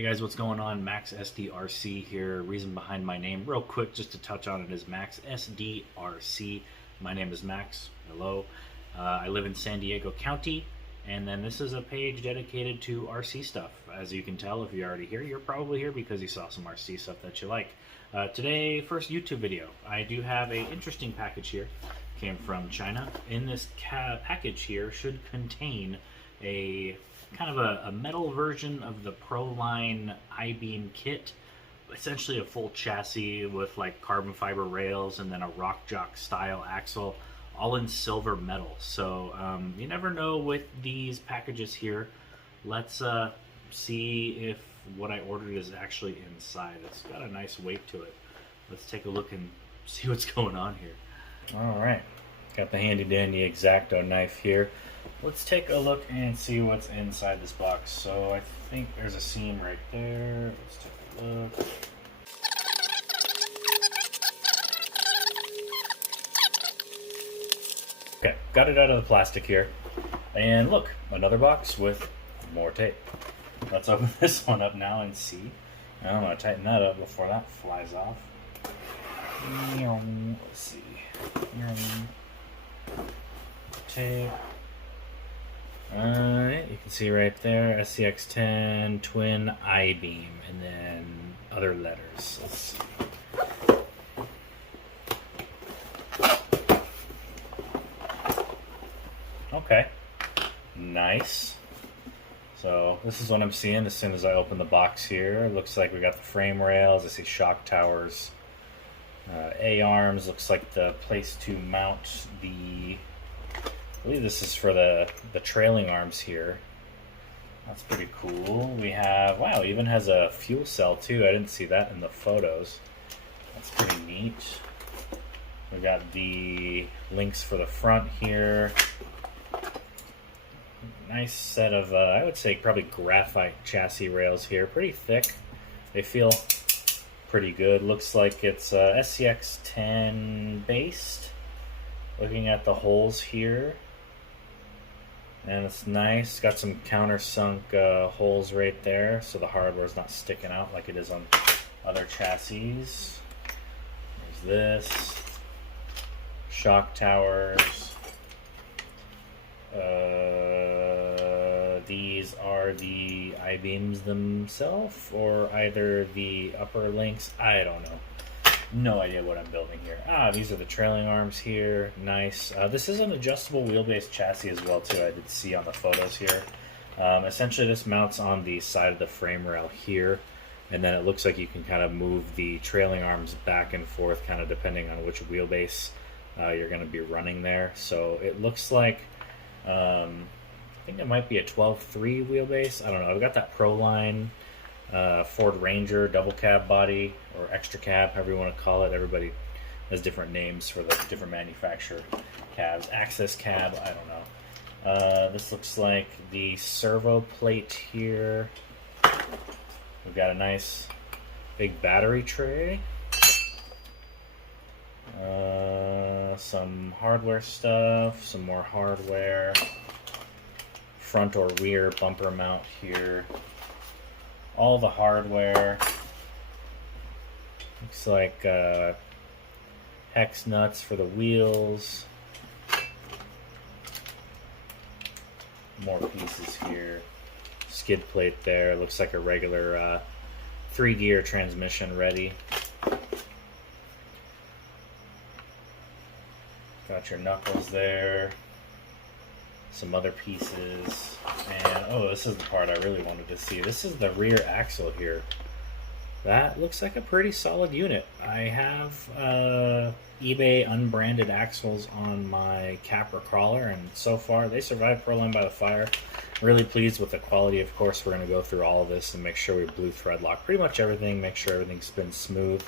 Hey guys, what's going on? Maxsdrc here. Reason behind my name, real quick, just to touch on it, is Maxsdrc. My name is Max. Hello. I live in San Diego County, and then this is a page dedicated to RC stuff. As you can tell, if you're already here, you're probably here because you saw some RC stuff that you like. Today, first YouTube video. I do have a interesting package here. Came from China. In this package here should contain a kind of a metal version of the Proline I-beam kit, essentially a full chassis with like carbon fiber rails and then a rock jock style axle, all in silver metal. So you never know with these packages here. Let's see if what I ordered is actually inside. It's got a nice weight to it. Let's take a look and see what's going on here. All right, got the handy dandy X-Acto knife here. Let's take a look and see what's inside this box. So I think there's a seam right there. Let's take a look. Okay, got it out of the plastic here. And look, another box with more tape. Let's open this one up now and see. And I'm going to tighten that up before that flies off. Let's see. Tape. Alright, you can see right there, SCX10 twin I-beam, and then other letters. Let's see. Okay, nice. So this is what I'm seeing as soon as I open the box here. It looks like we got the frame rails. I see shock towers, A-arms. Looks like the place to mount the, I believe this is for the trailing arms here. That's pretty cool. We have, wow, it even has a fuel cell too. I didn't see that in the photos. That's pretty neat. We got the links for the front here. Nice set of, I would say probably graphite chassis rails here. Pretty thick. They feel pretty good. Looks like it's SCX10 based. Looking at the holes here. And it's nice. Got some countersunk holes right there, so the hardware is not sticking out like it is on other chassis. There's this. Shock towers. These are the I-beams themselves, or either the upper links. I don't know. No idea what I'm building here. These are the trailing arms here. Nice. This is an adjustable wheelbase chassis as well too. I did see on the photos here. Essentially this mounts on the side of the frame rail here, and then it looks like you can kind of move the trailing arms back and forth kind of depending on which wheelbase you're going to be running there. So it looks like I think it might be a 12.3 wheelbase. I don't know. I've got that Proline Ford Ranger double cab body, or extra cab, however you want to call it. Everybody has different names for the different manufacturer cabs. Access cab, I don't know. This looks like the servo plate here. We've got a nice big battery tray. Some hardware stuff, some more hardware. Front or rear bumper mount here. All the hardware. Looks like hex nuts for the wheels. More pieces here. Skid plate there. Looks like a regular 3-gear transmission ready. Got your knuckles there. Some other pieces. And oh, this is the part I really wanted to see. This is the rear axle here. That looks like a pretty solid unit. I have eBay unbranded axles on my Capra crawler, and so far they survived Proline by the fire. Really pleased with the quality. Of course, we're going to go through all of this and make sure we blue thread lock pretty much everything, make sure everything spins smooth,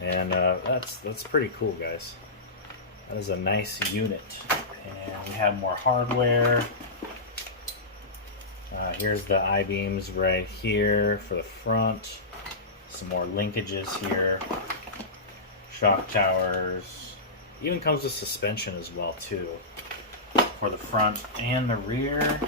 and that's pretty cool, guys. That is a nice unit. And we have more hardware. Here's the I-beams right here for the front. Some more linkages here. Shock towers. Even comes with suspension as well too, for the front and the rear.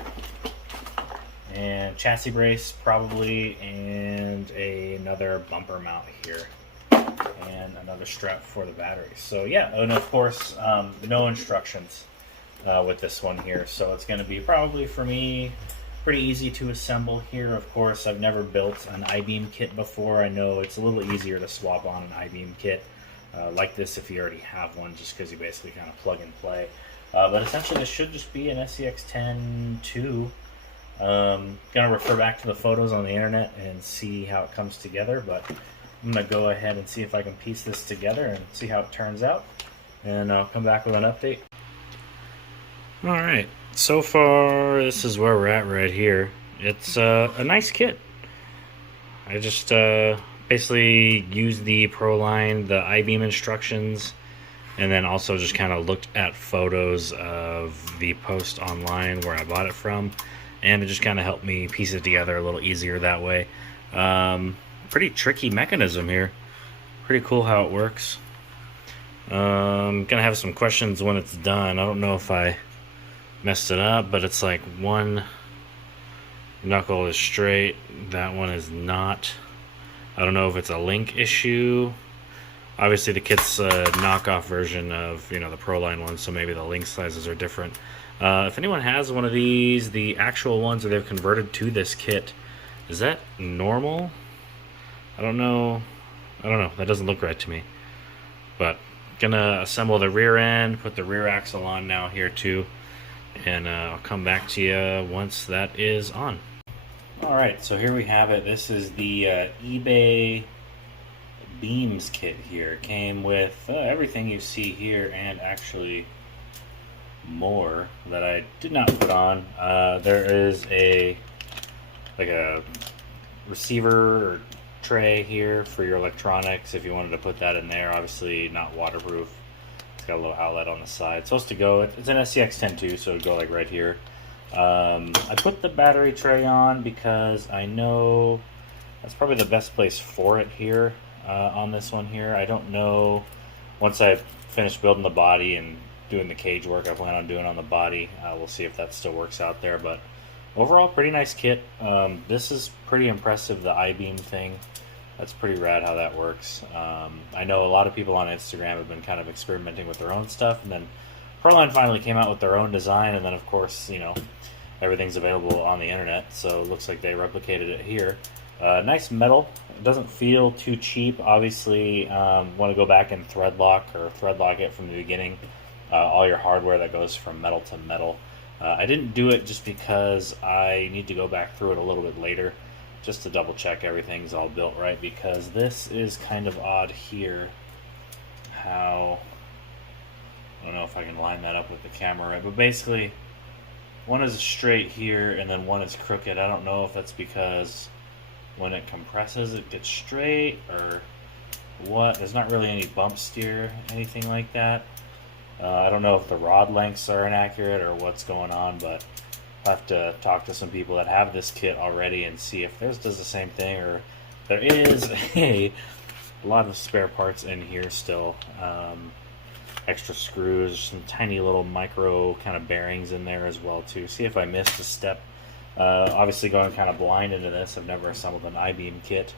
and chassis brace probably, and another bumper mount here, and another strap for the battery. So yeah, and of course no instructions with this one here, so it's going to be probably for me pretty easy to assemble here. Of course, I've never built an I-beam kit before. I know it's a little easier to swap on an I-beam kit like this if you already have one, just because you basically kind of plug and play. But essentially this should just be an SCX-10-2. Gonna refer back to the photos on the internet and see how it comes together, but I'm gonna go ahead and see if I can piece this together and see how it turns out, and I'll come back with an update. Alright, so far this is where we're at right here. It's a nice kit. I just basically used the ProLine, the I-beam instructions, and then also just kind of looked at photos of the post online where I bought it from, and it just kind of helped me piece it together a little easier that way. Pretty tricky mechanism here. Pretty cool how it works. I'm gonna have some questions when it's done. I don't know if I messed it up, but it's like one knuckle is straight, that one is not. I don't know if it's a link issue. Obviously the kit's a knockoff version of, you know, the ProLine one, so maybe the link sizes are different. If anyone has one of these, the actual ones that they've converted to this kit, is that normal? I don't know. That doesn't look right to me. But gonna assemble the rear end, put the rear axle on now here too, and I'll come back to you once that is on. Alright, so here we have it. This is the eBay beams kit here. It came with everything you see here, and actually more that I did not put on. There is a receiver or tray here for your electronics if you wanted to put that in there. Obviously not waterproof. It's got a little outlet on the side. It's supposed to go, it's an SCX-10-2, so it'd go like right here. I put the battery tray on because I know that's probably the best place for it here on this one here. I don't know, once I finish building the body and doing the cage work I plan on doing on the body, we'll see if that still works out there. But overall, pretty nice kit. This is pretty impressive, the I-beam thing. That's pretty rad how that works. I know a lot of people on Instagram have been kind of experimenting with their own stuff, and then ProLine finally came out with their own design, and then of course, you know, everything's available on the internet, so it looks like they replicated it here. Nice metal. It doesn't feel too cheap. Obviously, want to go back and thread lock it from the beginning. All your hardware that goes from metal to metal. I didn't do it just because I need to go back through it a little bit later, just to double check everything's all built right, because this is kind of odd here. How, I don't know if I can line that up with the camera right, but basically one is straight here and then one is crooked. I don't know if that's because when it compresses it gets straight or what. There's not really any bump steer, anything like that. I don't know if the rod lengths are inaccurate or what's going on, but I'll have to talk to some people that have this kit already and see if theirs does the same thing, or there is a lot of spare parts in here still. Extra screws, some tiny little micro kind of bearings in there as well too. See if I missed a step. Obviously going kind of blind into this. I've never assembled an I-beam kit.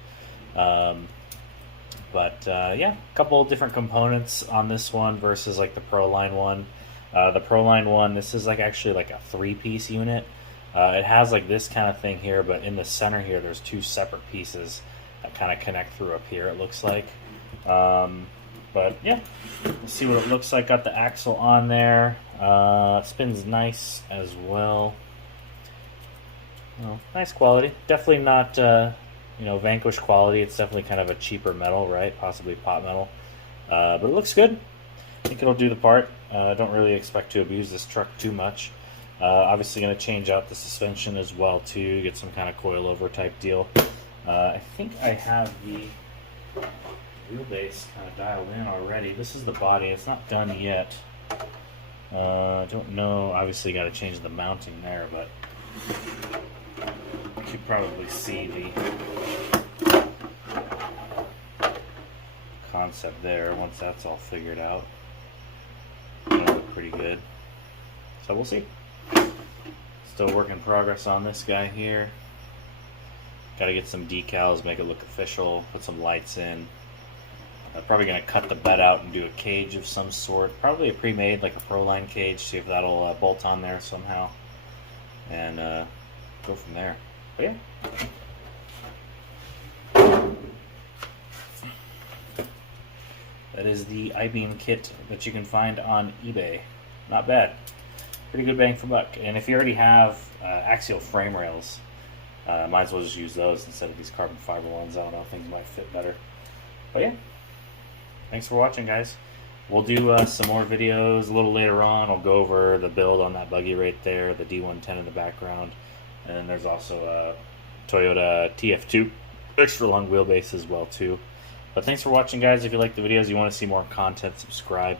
But yeah, a couple different components on this one versus like the ProLine one. The ProLine one, this is like actually like a 3-piece unit. It has like this kind of thing here, but in the center here there's 2 separate pieces that kind of connect through up here, it looks like. But yeah, let's see what it looks like. Got the axle on there. It spins nice as well. Nice quality. Definitely not you know, Vanquish quality. It's definitely kind of a cheaper metal, right? Possibly pot metal. But it looks good. I think it'll do the part. I don't really expect to abuse this truck too much. Obviously going to change out the suspension as well too, get some kind of coilover type deal. I think I have the wheelbase kind of dialed in already. This is the body. It's not done yet. I don't know. Obviously got to change the mounting there, but you could probably see the concept there once that's all figured out. It'll look pretty good. So we'll see. Still work in progress on this guy here. Got to get some decals, make it look official, put some lights in. I'm probably going to cut the bed out and do a cage of some sort. Probably a pre-made, like a Proline cage, see if that'll bolt on there somehow. And go from there. But yeah. That is the I-beam kit that you can find on eBay. Not bad. Pretty good bang for buck. And if you already have axial frame rails, might as well just use those instead of these carbon fiber ones. I don't know, things might fit better. But yeah, thanks for watching, guys. We'll do some more videos a little later on. I'll go over the build on that buggy right there, the D110 in the background. And then there's also a Toyota TF2 extra long wheelbase as well too. But thanks for watching, guys. If you like the videos, you want to see more content, subscribe.